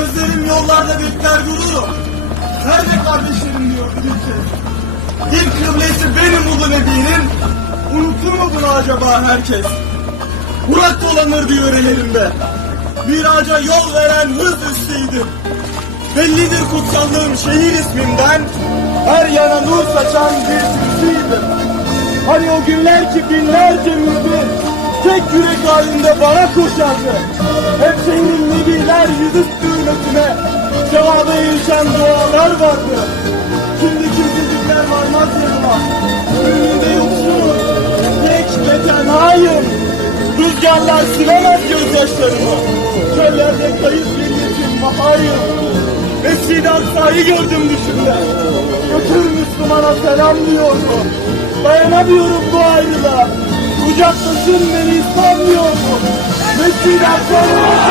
Gözlerim yollarda bekler dururum. Nerede kardeşlerim diyor kez. Bir kıblesi benim ulu nebinin. Unutur mu bunu acaba herkes? Burak dolanır diyor ellerimde. Bir ağaca yol veren hız üsteydim. Bellidir kutsallığım şehir ismimden. Her yana nur saçan bir tütsüydüm. Hani o günler ki binlerce mümin tek yürek halinde bana koşardı. Hep senin yüzüstü hürmetine cevaba erişen dualar vardı. Şimdi kimsecikler varmaz yanıma. Önünde yoksun, tek ve tenhayım. Rüzgarlar silemez gözyaşlarımı. Çöllerde kayıp bir yetim mahayım. Mescid-i Aksa'yı gördüm düşümde. Götür Müslümana selam diyordu. Dayanamıyorum bu ayrılığa. Kucaklasın beni sanmıyorum. Mescid-i Aksa'yı